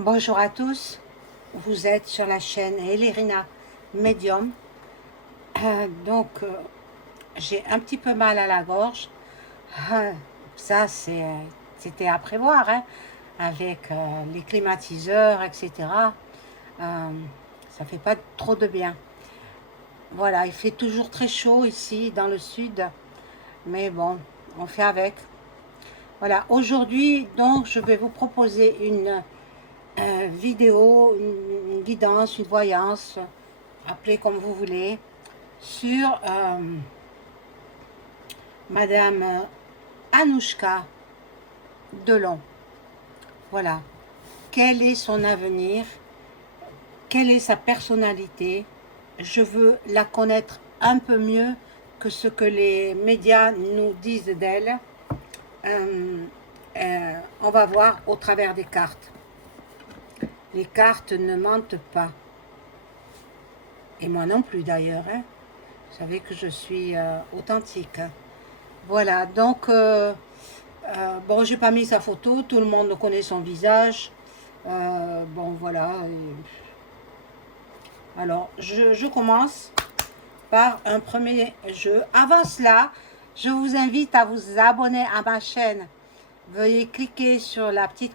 Bonjour à tous, vous êtes sur la chaîne Elerina Medium. Donc, j'ai un petit peu mal à la gorge. Euh, Ça, c'était à prévoir, hein, avec les climatiseurs, etc. Euh, Ça fait pas trop de bien. Voilà, il fait toujours très chaud ici dans le sud, mais bon, on fait avec. Voilà, aujourd'hui, donc, je vais vous proposer une vidéo, une guidance, une voyance, appelez comme vous voulez, sur Madame Anouchka Delon. Voilà. Quel est son avenir? Quelle est sa personnalité? Je veux la connaître un peu mieux que ce que les médias nous disent d'elle. Euh, on va voir au travers des cartes. Les cartes ne mentent pas. Et moi non plus d'ailleurs, hein. Vous savez que je suis authentique. Voilà, donc, bon, j'ai pas mis sa photo, tout le monde connaît son visage. Bon, voilà. Alors, je commence par un premier jeu. Avant cela, je vous invite à vous abonner à ma chaîne. Veuillez cliquer sur la petite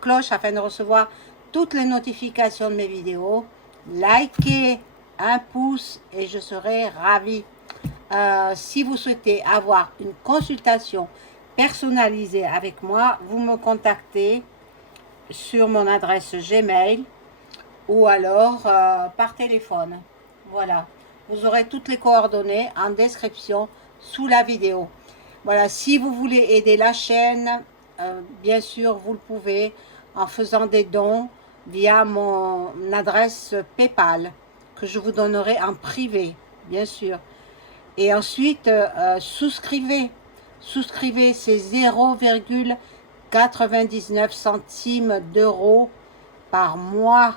cloche afin de recevoir toutes les notifications de mes vidéos. Likez un pouce et je serai ravie. Si vous souhaitez avoir une consultation personnalisée avec moi, vous me contactez sur mon adresse Gmail ou alors par téléphone. Voilà, vous aurez toutes les coordonnées en description sous la vidéo. Voilà, si vous voulez aider la chaîne, bien sûr, vous le pouvez en faisant des dons via mon adresse PayPal que je vous donnerai en privé, bien sûr. Et ensuite, souscrivez. Souscrivez, c'est 0,99 centimes d'euros par mois.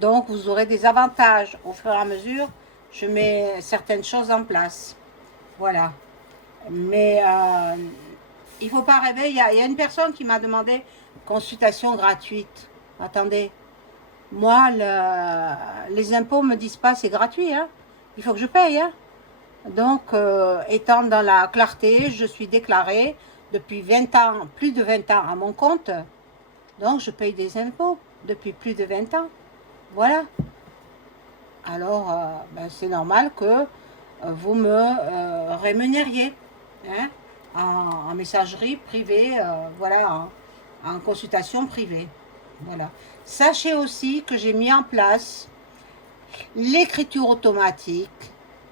Donc, vous aurez des avantages. Au fur et à mesure, je mets certaines choses en place. Voilà. Mais il ne faut pas rêver. Il y a une personne qui m'a demandé consultation gratuite. Attendez. Moi, les impôts ne me disent pas c'est gratuit. Hein. Il faut que je paye. Hein. Donc, étant dans la clarté, je suis déclarée depuis 20 ans, plus de 20 ans à mon compte. Donc, je paye des impôts depuis plus de 20 ans. Voilà. Alors, ben, c'est normal que vous me rémunériez, hein, en messagerie privée, voilà, en consultation privée. Voilà. Sachez aussi que j'ai mis en place l'écriture automatique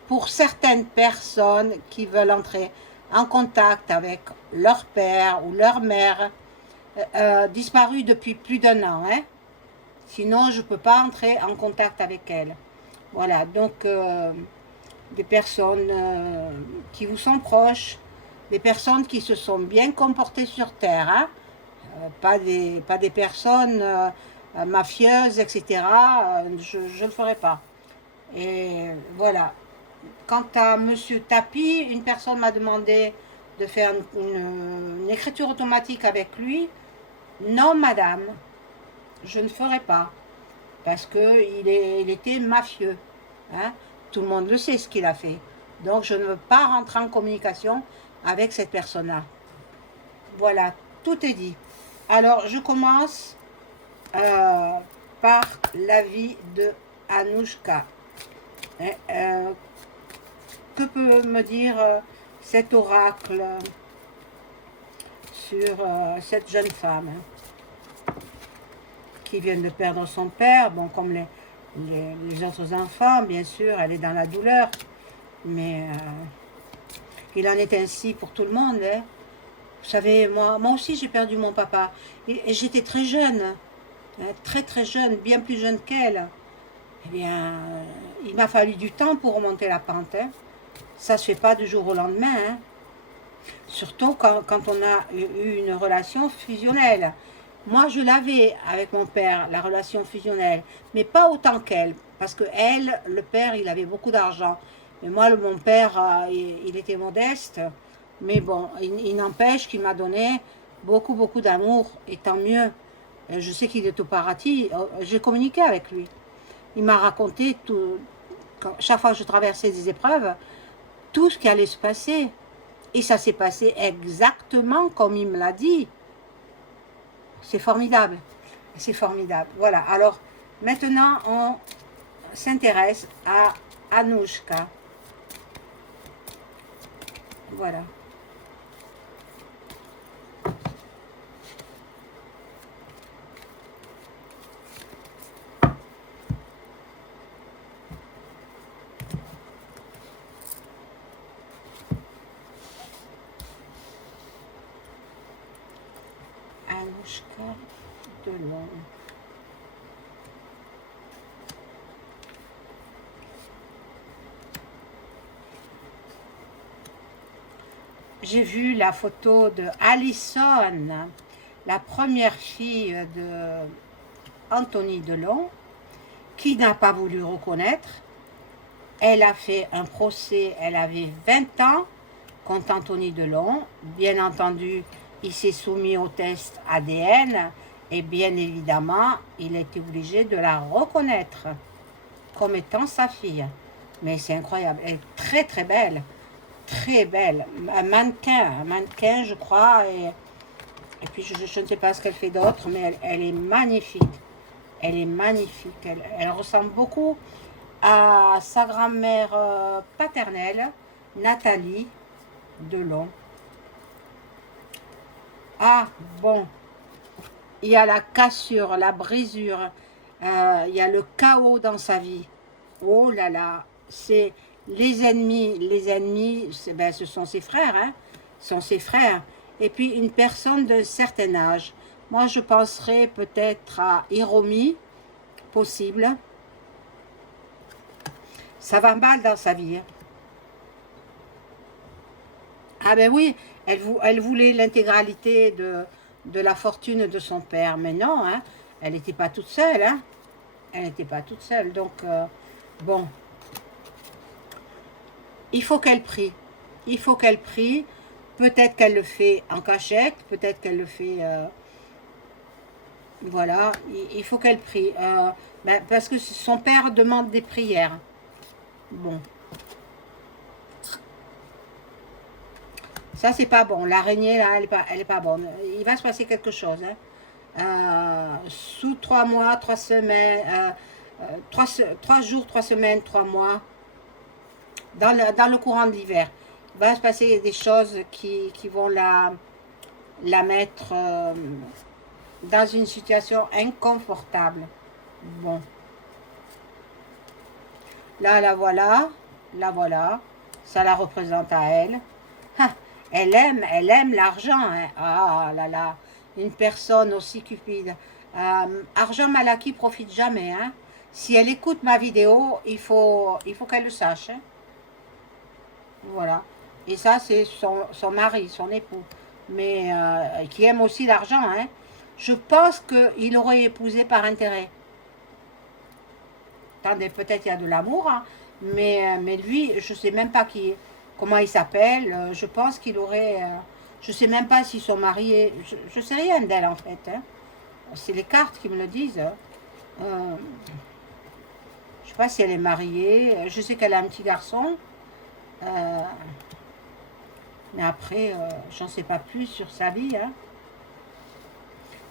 pour certaines personnes qui veulent entrer en contact avec leur père ou leur mère disparu depuis plus d'un an. Hein. Sinon, je ne peux pas entrer en contact avec elles. Voilà, donc des personnes qui vous sont proches, des personnes qui se sont bien comportées sur Terre, hein, pas des personnes mafieuses, etc. Je ne le ferai pas. Et voilà. Quant à Monsieur Tapi, une personne m'a demandé de faire une écriture automatique avec lui. Non, madame, je ne ferai pas. Parce qu'il était mafieux. Hein. Tout le monde le sait ce qu'il a fait. Donc je ne veux pas rentrer en communication avec cette personne-là. Voilà, tout est dit. Alors je commence par l'avis de Anouchka. Que peut me dire cet oracle sur cette jeune femme qui vient de perdre son père? Bon, comme les autres enfants, bien sûr, elle est dans la douleur, mais il en est ainsi pour tout le monde. Hein. Vous savez, moi aussi j'ai perdu mon papa, et j'étais très jeune, hein, très très jeune, bien plus jeune qu'elle. Eh bien, il m'a fallu du temps pour remonter la pente. Hein. Ça ne se fait pas du jour au lendemain. Hein. Surtout quand on a eu une relation fusionnelle. Moi, je l'avais avec mon père, la relation fusionnelle, mais pas autant qu'elle. Parce que elle, le père, il avait beaucoup d'argent. Mais moi, mon père, il était modeste. Mais bon, il n'empêche qu'il m'a donné beaucoup, beaucoup d'amour, et tant mieux. Je sais qu'il est au paradis. J'ai communiqué avec lui. Il m'a raconté tout, chaque fois que je traversais des épreuves, tout ce qui allait se passer. Et ça s'est passé exactement comme il me l'a dit. C'est formidable. C'est formidable. Voilà. Alors, maintenant, on s'intéresse à Anouchka. Voilà. Anouchka Delon. J'ai vu la photo de Alison, la première fille de Anthony Delon, qui n'a pas voulu reconnaître. Elle a fait un procès, elle avait 20 ans contre Anthony Delon. Bien entendu, il s'est soumis au test ADN et bien évidemment, il a été obligé de la reconnaître comme étant sa fille. Mais c'est incroyable, elle est très très belle, très belle. Un mannequin je crois, et puis je ne sais pas ce qu'elle fait d'autre, mais elle est magnifique. Elle est magnifique, elle ressemble beaucoup à sa grand-mère paternelle, Nathalie Delon. Ah, bon, il y a la cassure, la brisure, il y a le chaos dans sa vie. Oh là là, c'est les ennemis, ben, ce sont ses frères, hein, ce sont ses frères. Et puis une personne d'un certain âge. Moi, je penserais peut-être à Hiromi, possible. Ça va mal dans sa vie. Hein. Ah ben oui, elle voulait l'intégralité de la fortune de son père, mais non, hein, elle n'était pas toute seule. Hein. Elle n'était pas toute seule, donc bon, il faut qu'elle prie. Il faut qu'elle prie. Peut-être qu'elle le fait en cachette, peut-être qu'elle le fait... voilà, il faut qu'elle prie. Ben, parce que son père demande des prières. Bon. Ça, c'est pas bon. L'araignée, là, elle est pas bonne. Il va se passer quelque chose. Hein. Sous 3 mois, 3 semaines, 3 jours, 3 semaines, 3 mois, dans le courant de l'hiver, il va se passer des choses qui vont la mettre dans une situation inconfortable. Bon. Là, la voilà. Ça la représente à elle. Ah, elle aime l'argent. Hein. Ah là là, une personne aussi cupide. Argent mal acquis profite jamais. Hein. Si elle écoute ma vidéo, il faut qu'elle le sache. Hein. Voilà. Et ça, c'est son mari, son époux. Mais qui aime aussi l'argent. Hein. Je pense qu'il aurait épousé par intérêt. Attendez, peut-être il y a de l'amour. Hein. Mais lui, je ne sais même pas comment il s'appelle. Je pense qu'il aurait... je ne sais même pas si son mari est... Je ne sais rien d'elle, en fait. Hein. C'est les cartes qui me le disent. Je ne sais pas si elle est mariée. Je sais qu'elle a un petit garçon. Mais après, j'en sais pas plus sur sa vie. Hein.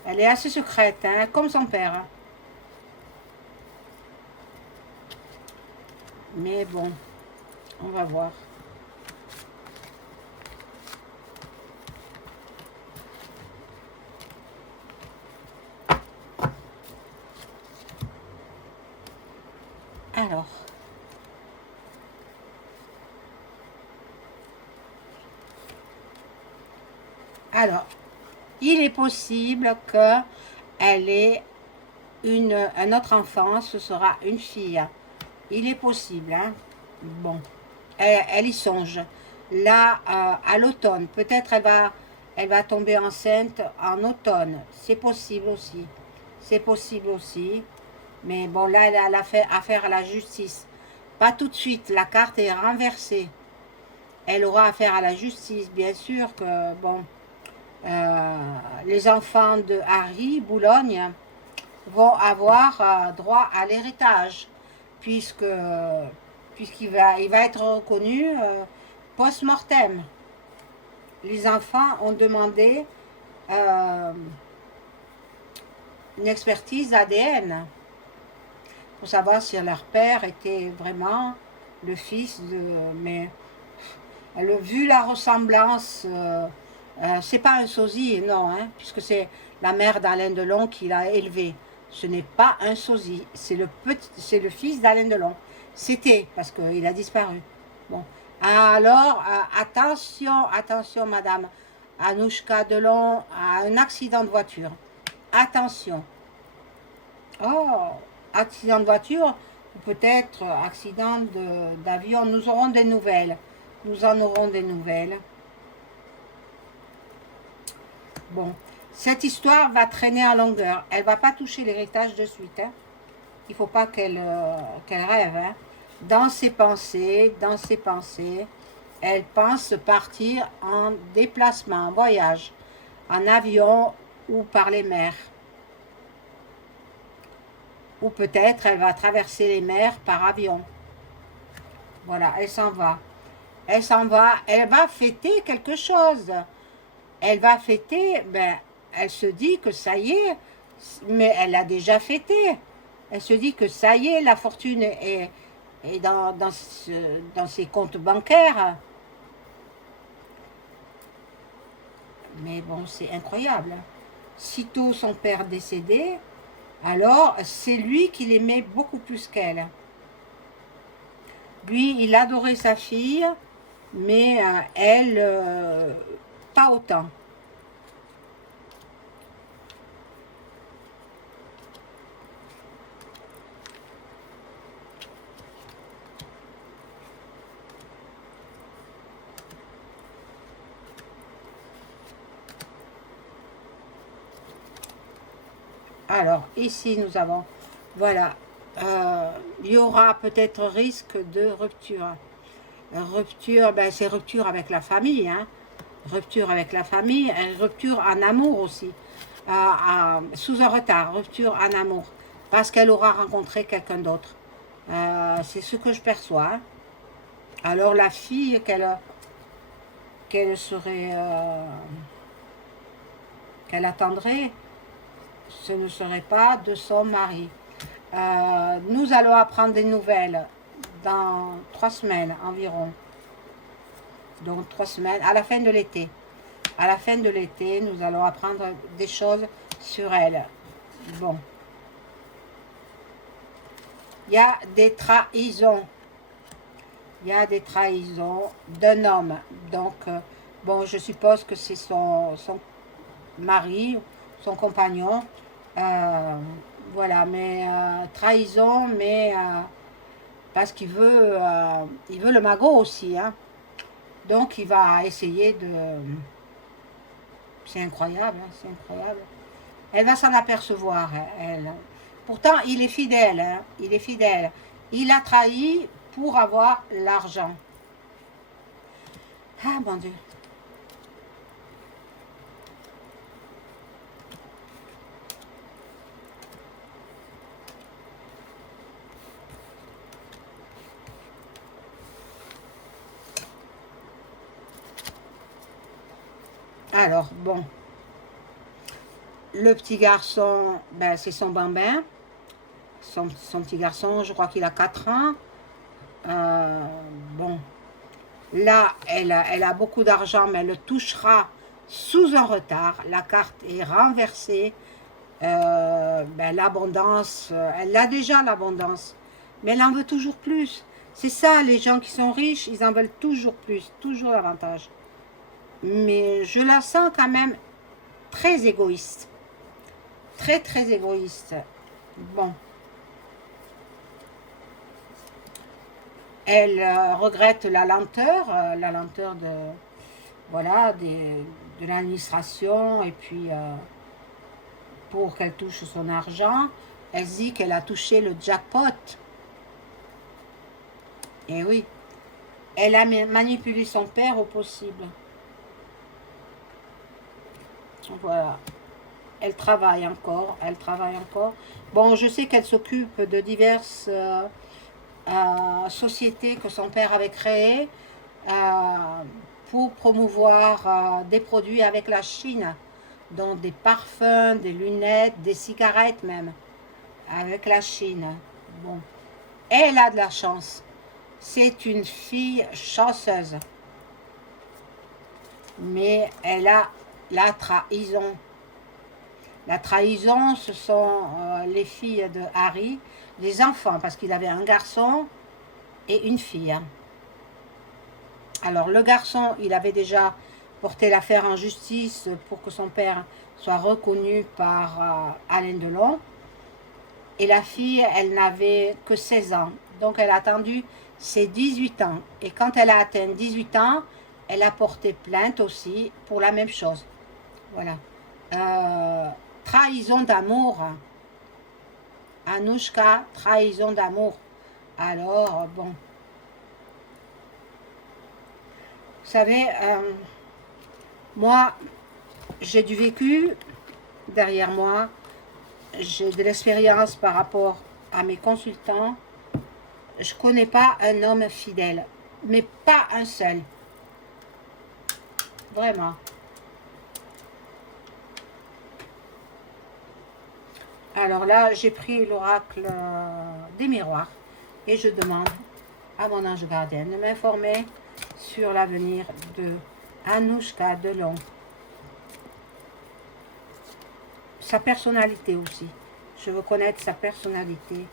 Elle est assez secrète, hein, comme son père. Hein. Mais bon, on va voir. Alors. Alors, il est possible qu'elle ait un autre enfant, ce sera une fille. Il est possible, hein. Bon, elle y songe. Là, à l'automne, peut-être elle va tomber enceinte en automne. C'est possible aussi. C'est possible aussi. Mais bon, là, elle a affaire à la justice. Pas tout de suite, la carte est renversée. Elle aura affaire à la justice, bien sûr que, bon, les enfants de Harry Boulogne vont avoir droit à l'héritage, puisqu'il va être reconnu post-mortem. Les enfants ont demandé une expertise ADN pour savoir si leur père était vraiment le fils de... Mais vu la ressemblance, c'est pas un sosie, non, hein, puisque c'est la mère d'Alain Delon qui l'a élevé. Ce n'est pas un sosie, c'est le fils d'Alain Delon. C'était, parce qu'il a disparu. Bon. Alors, attention, madame Anouchka Delon a un accident de voiture. Attention. Oh, accident de voiture, ou peut-être accident d'avion. Nous aurons des nouvelles. Nous en aurons des nouvelles. Bon, cette histoire va traîner en longueur. Elle ne va pas toucher l'héritage de suite. Hein. Il ne faut pas qu'elle rêve. Hein. Dans ses pensées, elle pense partir en déplacement, en voyage, en avion ou par les mers. Ou peut-être elle va traverser les mers par avion. Voilà, elle s'en va. Elle s'en va, elle va fêter quelque chose. Elle va fêter, ben, elle se dit que ça y est, mais elle a déjà fêté. Elle se dit que ça y est, la fortune est dans ses comptes bancaires. Mais bon, c'est incroyable. Sitôt son père décédé, alors c'est lui qui l'aimait beaucoup plus qu'elle. Lui, il adorait sa fille, mais elle, pas autant. Alors, ici, nous avons, voilà, il y aura peut-être risque de rupture. Rupture, ben, c'est rupture avec la famille, hein. Rupture avec la famille, et rupture en amour aussi. Sous un retard, rupture en amour. Parce qu'elle aura rencontré quelqu'un d'autre. C'est ce que je perçois. Hein. Alors, la fille qu'elle serait... qu'elle attendrait, ce ne serait pas de son mari. Nous allons apprendre des nouvelles dans 3 semaines environ. Donc 3 semaines, à la fin de l'été. À la fin de l'été, nous allons apprendre des choses sur elle. Bon. Il y a des trahisons. Il y a des trahisons d'un homme. Donc, bon, je suppose que c'est son mari, son compagnon. Voilà, mais trahison, mais parce qu'il veut, il veut le magot aussi. Hein. Donc, il va essayer de... C'est incroyable, hein, c'est incroyable. Elle va s'en apercevoir, elle. Pourtant, il est fidèle, hein, il est fidèle. Il a trahi pour avoir l'argent. Ah, mon Dieu. Alors, bon. Le petit garçon, ben, c'est son bambin. Son petit garçon, je crois qu'il a 4 ans. Bon. Là, elle a beaucoup d'argent, mais elle le touchera sous un retard. La carte est renversée. Ben, l'abondance, elle a déjà l'abondance. Mais elle en veut toujours plus. C'est ça, les gens qui sont riches, ils en veulent toujours plus, toujours davantage. Mais je la sens quand même très égoïste. Très, très égoïste. Bon. Elle regrette la lenteur de, voilà, de l'administration, et puis pour qu'elle touche son argent, elle dit qu'elle a touché le jackpot. Et oui, elle a manipulé son père au possible. Voilà. Elle travaille encore. Elle travaille encore. Bon, je sais qu'elle s'occupe de diverses sociétés que son père avait créées pour promouvoir des produits avec la Chine. Donc des parfums, des lunettes, des cigarettes même. Avec la Chine. Bon. Elle a de la chance. C'est une fille chanceuse. Mais elle a la trahison. La trahison, ce sont les filles de Harry, les enfants, parce qu'il avait un garçon et une fille. Alors le garçon, il avait déjà porté l'affaire en justice pour que son père soit reconnu par Alain Delon. Et la fille, elle n'avait que 16 ans. Donc elle a attendu ses 18 ans. Et quand elle a atteint 18 ans, elle a porté plainte aussi pour la même chose. Voilà. Trahison d'amour. Anouchka, trahison d'amour. Alors, bon. Vous savez, moi, j'ai du vécu derrière moi. J'ai de l'expérience par rapport à mes consultants. Je ne connais pas un homme fidèle. Mais pas un seul. Vraiment. Alors là, j'ai pris l'oracle des miroirs. Et je demande à mon ange gardien de m'informer sur l'avenir de Anouchka Delon. Sa personnalité aussi. Je veux connaître sa personnalité.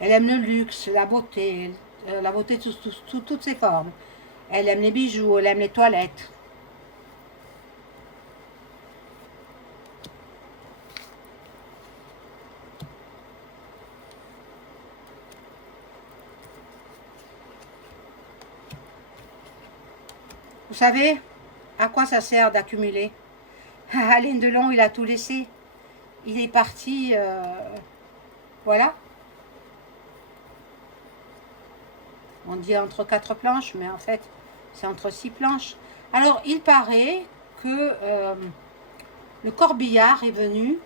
Elle aime le luxe, la beauté sous toutes ses formes. Elle aime les bijoux, elle aime les toilettes. Vous savez à quoi ça sert d'accumuler? Alain Delon, il a tout laissé. Il est parti, voilà. On dit entre 4 planches, mais en fait, c'est entre 6 planches. Alors, il paraît que le corbillard est venu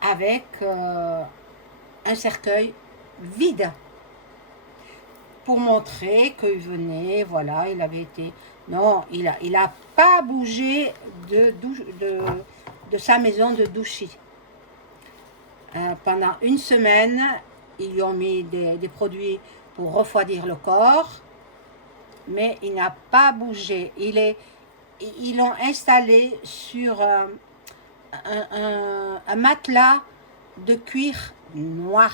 avec un cercueil vide pour montrer qu'il venait, voilà, il avait été... Non, il a pas bougé de sa maison de Douchy. Pendant une semaine, ils lui ont mis des produits pour refroidir le corps, mais il n'a pas bougé. Ils l'ont installé sur un matelas de cuir noir.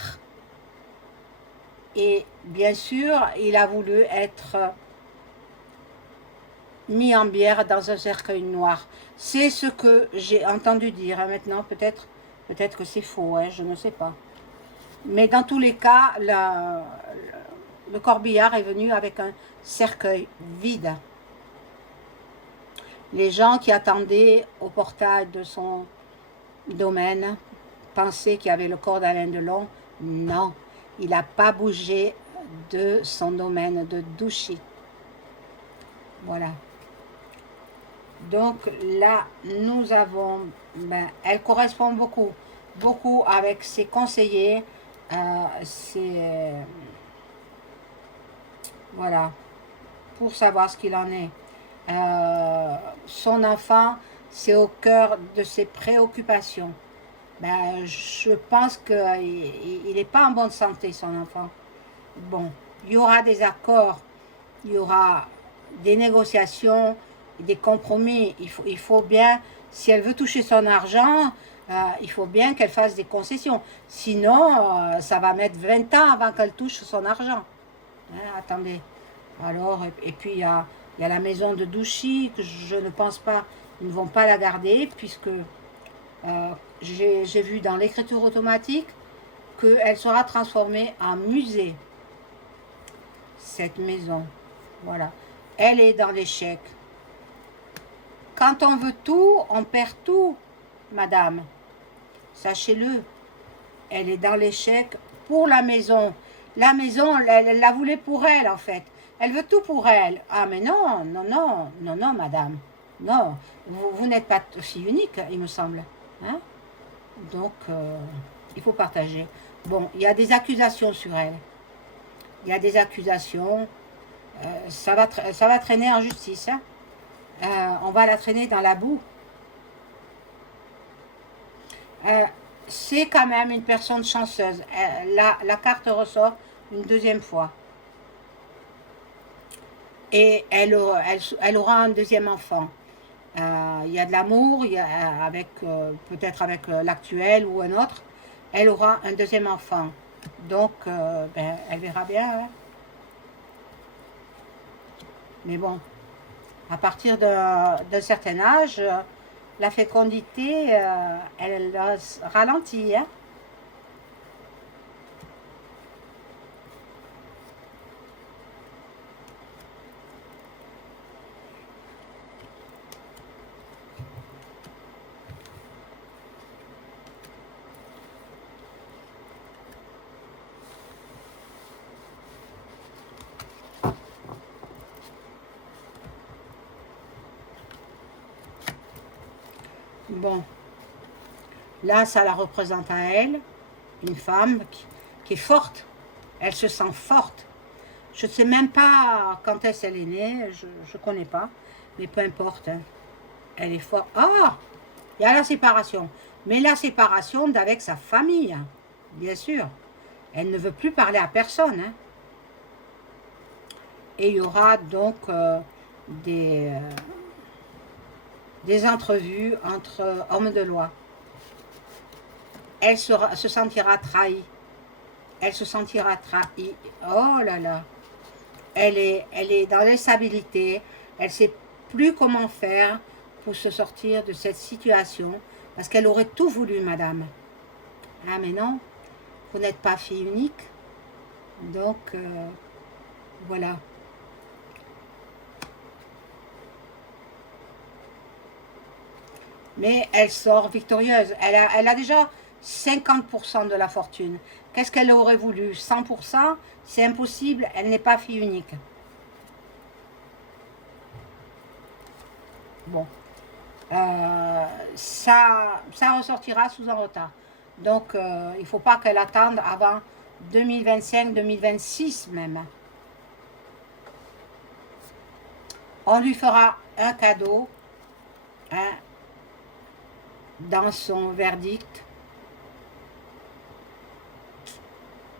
Et bien sûr, il a voulu être mis en bière dans un cercueil noir. C'est ce que j'ai entendu dire. Maintenant, peut-être que c'est faux, hein, je ne sais pas. Mais dans tous les cas, le corbillard est venu avec un cercueil vide. Les gens qui attendaient au portail de son domaine pensaient qu'il y avait le corps d'Alain Delon. Non, il n'a pas bougé de son domaine de Douchy. Voilà. Donc là, nous avons, elle correspond beaucoup avec ses conseillers, voilà, pour savoir ce qu'il en est. Son enfant, c'est au cœur de ses préoccupations. Je pense qu'il n'est pas en bonne santé, son enfant. Bon, il y aura des accords, il y aura des négociations, des compromis. Il faut bien, si elle veut toucher son argent, il faut bien qu'elle fasse des concessions. Sinon, ça va mettre 20 ans avant qu'elle touche son argent. Hein, attendez. Alors, et puis il y a la maison de Douchy, que je ne pense pas, ils ne vont pas la garder, puisque j'ai vu dans l'écriture automatique qu'elle sera transformée en musée. Cette maison. Voilà. Elle est dans l'échec. Quand on veut tout, on perd tout, madame. Sachez-le. elle est dans l'échec pour la maison. La maison, elle la voulait pour elle, en fait. Elle veut tout pour elle. Ah, mais non, non, non, non, non, madame. Non, vous n'êtes pas fille unique, il me semble. Hein? Donc, il faut partager. Bon, il y a des accusations sur elle. Il y a des accusations. Ça va traîner en justice. Hein? On va la traîner dans la boue. C'est quand même une personne chanceuse. La carte ressort une deuxième fois. Et elle aura un deuxième enfant. Il y a de l'amour, avec peut-être avec l'actuel ou un autre. Elle aura un deuxième enfant. Donc, ben, elle verra bien. Hein. Mais bon, à partir d'un certain âge, la fécondité, elle ralentit. Hein. Bon, là, ça la représente à elle, une femme qui est forte. Elle se sent forte. Je ne sais même pas quand est-ce qu'elle est née, je ne connais pas, mais peu importe. Hein. Elle est forte. Ah, il y a la séparation. Mais la séparation d'avec sa famille, hein, bien sûr. Elle ne veut plus parler à personne. Hein. Et il y aura donc des entrevues entre hommes de loi. Elle se sentira trahie. Elle se sentira trahie. Oh là là. Elle est dans l'instabilité. Elle ne sait plus comment faire pour se sortir de cette situation. Parce qu'elle aurait tout voulu, madame. Ah, mais non. Vous n'êtes pas fille unique. Donc, voilà. Mais elle sort victorieuse. Elle a déjà 50% de la fortune. Qu'est-ce qu'elle aurait voulu? 100%? C'est impossible, elle n'est pas fille unique. Bon. Ça ressortira sous un retard. Donc, il ne faut pas qu'elle attende avant 2025-2026 même. On lui fera un cadeau hein, dans son verdict.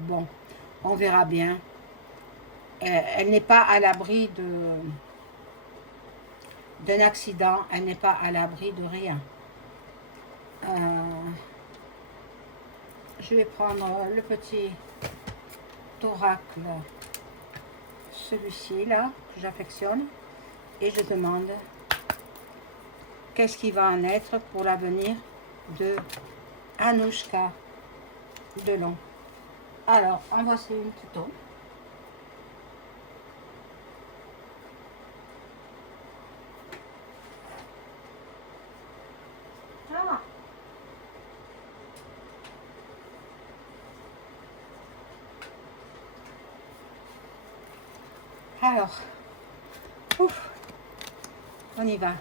Bon, on verra bien. Elle n'est pas à l'abri d'un accident, elle n'est pas à l'abri de rien. Je vais prendre le petit oracle, celui-ci là, que j'affectionne, et je demande qu'est-ce qui va en être pour l'avenir de Anouchka Delon. Alors, en voici une tuto. Ah. Alors, ouf, on y va.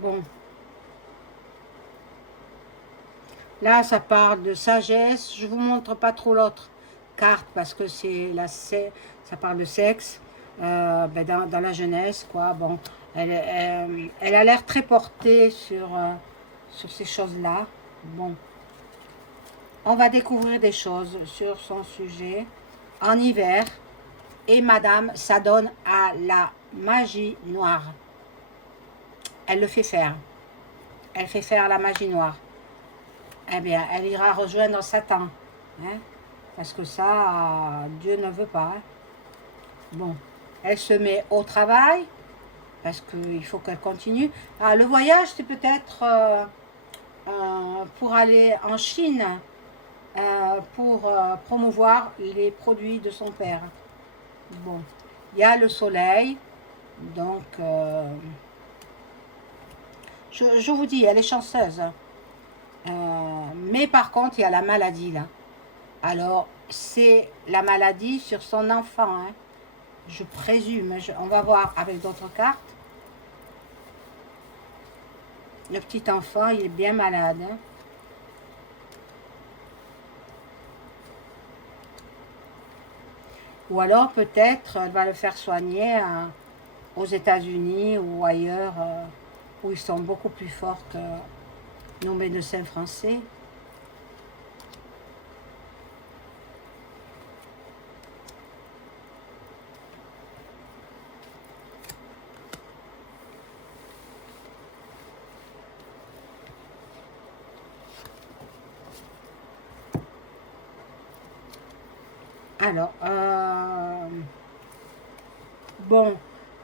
Bon. Là, ça parle de sagesse. Je vous montre pas trop l'autre carte parce que c'est ça parle de sexe ben dans la jeunesse, quoi. Bon, elle a l'air très portée sur ces choses-là. Bon, On va découvrir des choses sur son sujet en hiver. Et madame s'adonne à la magie noire. Elle le fait faire. Elle fait faire la magie noire. Eh bien, elle ira rejoindre Satan. Hein, parce que ça, Dieu ne veut pas. Hein. Bon, elle se met au travail. Parce qu'il faut qu'elle continue. Ah, le voyage, c'est peut-être pour aller en Chine. Pour promouvoir les produits de son père. Bon, il y a le soleil, donc je vous dis, elle est chanceuse. Mais par contre, il y a la maladie là. Alors, c'est la maladie sur son enfant, hein. Je présume, on va voir avec d'autres cartes. Le petit enfant, il est bien malade, hein. Ou alors peut-être elle va le faire soigner aux États-Unis ou ailleurs où ils sont beaucoup plus forts que nos médecins français. Alors, bon,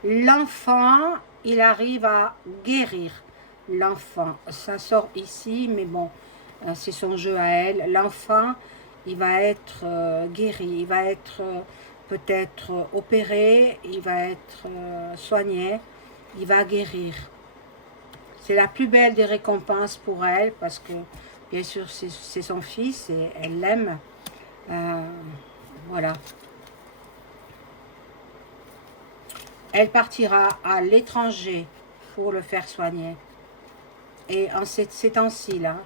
l'enfant, il arrive à guérir l'enfant. Ça sort ici, mais bon, c'est son jeu à elle. L'enfant, il va être guéri, il va être peut-être opéré, il va être soigné, il va guérir. C'est la plus belle des récompenses pour elle, parce que, bien sûr, c'est son fils et elle l'aime. Voilà. Elle partira à l'étranger pour le faire soigner. Et en ces temps-ci, là,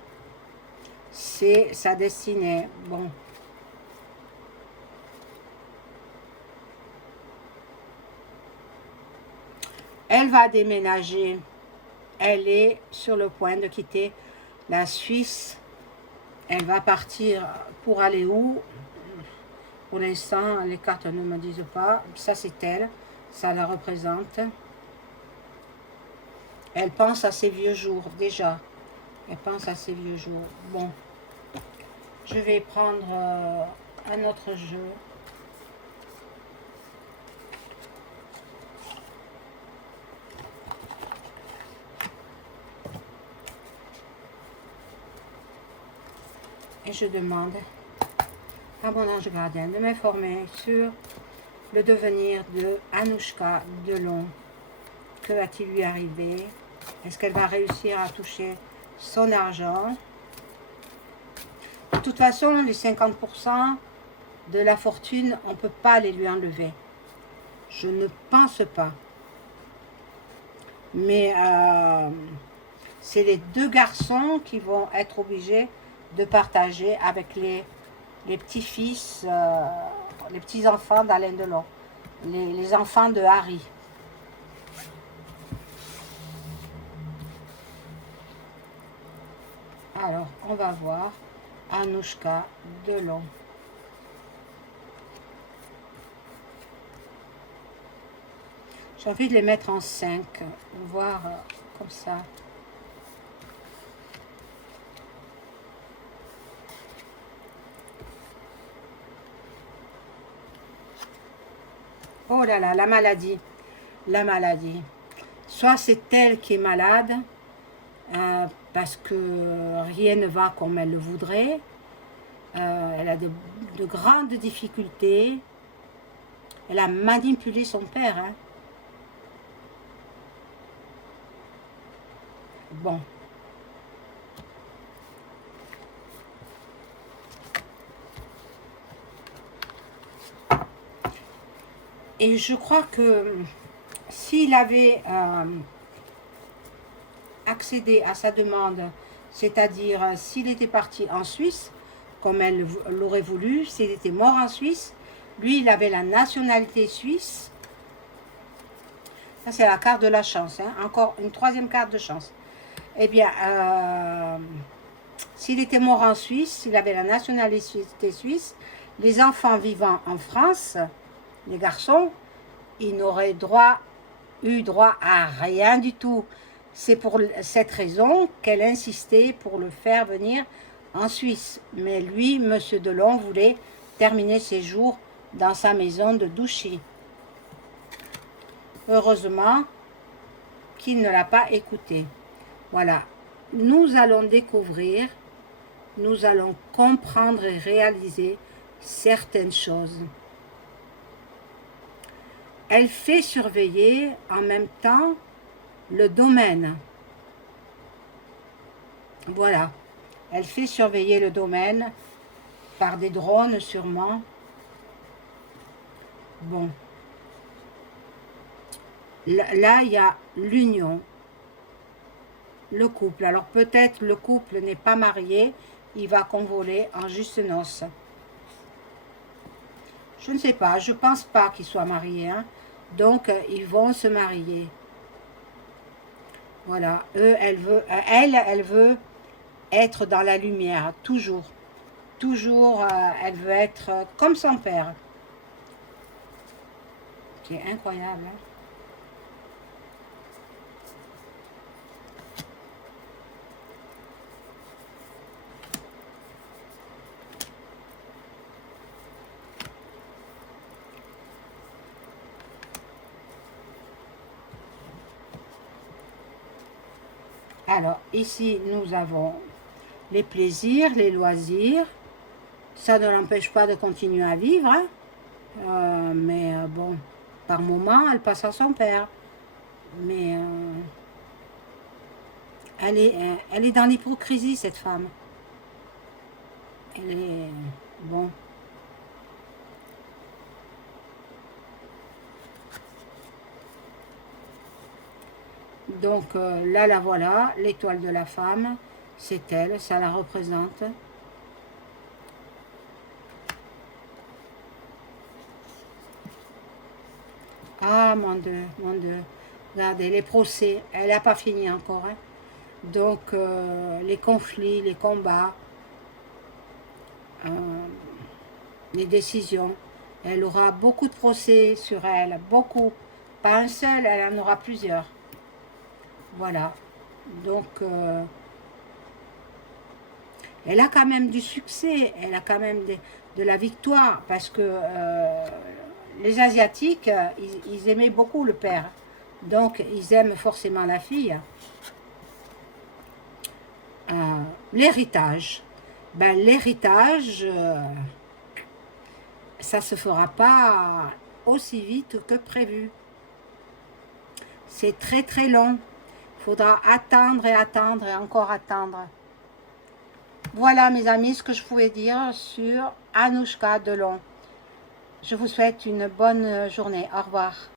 c'est sa destinée. Bon. Elle va déménager. Elle est sur le point de quitter la Suisse. Elle va partir pour aller où? Pour l'instant, les cartes ne me disent pas. Ça, c'est elle. Ça la représente. Elle pense à ses vieux jours, déjà. Elle pense à ses vieux jours. Bon. Je vais prendre un autre jeu. Et je demande à mon ange gardien de m'informer sur le devenir de Anouchka Delon. Que va-t-il lui arriver? Est-ce qu'elle va réussir à toucher son argent? De toute façon, les 50% de la fortune, on ne peut pas les lui enlever. Je ne pense pas. Mais c'est les deux garçons qui vont être obligés de partager avec les petits-fils, les petits-enfants d'Alain Delon, les enfants de Harry. Alors, on va voir Anouchka Delon. J'ai envie de les mettre en 5, voir comme ça. Oh là là, la maladie. La maladie. Soit c'est elle qui est malade, parce que rien ne va comme elle le voudrait. Elle a de grandes difficultés. Elle a manipulé son père. Hein. Bon. Et je crois que s'il avait accédé à sa demande, c'est-à-dire s'il était parti en Suisse, comme elle l'aurait voulu, s'il était mort en Suisse, lui, il avait la nationalité suisse. Ça, c'est la carte de la chance. Hein. Encore une troisième carte de chance. Eh bien, S'il était mort en Suisse, s'il avait la nationalité suisse, les enfants vivant en France, les garçons, ils n'auraient eu droit à rien du tout. C'est pour cette raison qu'elle insistait pour le faire venir en Suisse. Mais lui, M. Delon, voulait terminer ses jours dans sa maison de Douchy. Heureusement qu'il ne l'a pas écouté. Voilà, nous allons découvrir, nous allons comprendre et réaliser certaines choses. Elle fait surveiller en même temps le domaine. Voilà, elle fait surveiller le domaine par des drones sûrement. Bon. Là, il y a l'union, le couple. Alors peut-être le couple n'est pas marié, il va convoler en juste noces. Je ne sais pas, je pense pas qu'ils soient mariés. Hein. Donc, ils vont se marier. Voilà, elle veut être dans la lumière, toujours. Toujours, elle veut être comme son père. C'est incroyable. Hein. Alors, ici, nous avons les plaisirs, les loisirs. Ça ne l'empêche pas de continuer à vivre. Hein. Mais bon, par moment, elle passe à son père. Mais elle est dans l'hypocrisie, cette femme. Elle est... Bon. Donc là, la voilà, l'étoile de la femme, c'est elle, ça la représente. Ah, mon Dieu, mon Dieu. Regardez, les procès, elle n'a pas fini encore. Hein. Donc, les conflits, les combats, euh, les décisions. Elle aura beaucoup de procès sur elle, beaucoup. Pas un seul, elle en aura plusieurs. Voilà. Donc, elle a quand même du succès, elle a quand même de la victoire, parce que les Asiatiques, ils aimaient beaucoup le père. Donc, ils aiment forcément la fille. L'héritage. Ben, l'héritage, ça ne se fera pas aussi vite que prévu. C'est très très long. Il faudra attendre et attendre et encore attendre. Voilà mes amis ce que je pouvais dire sur Anouchka Delon. Je vous souhaite une bonne journée. Au revoir.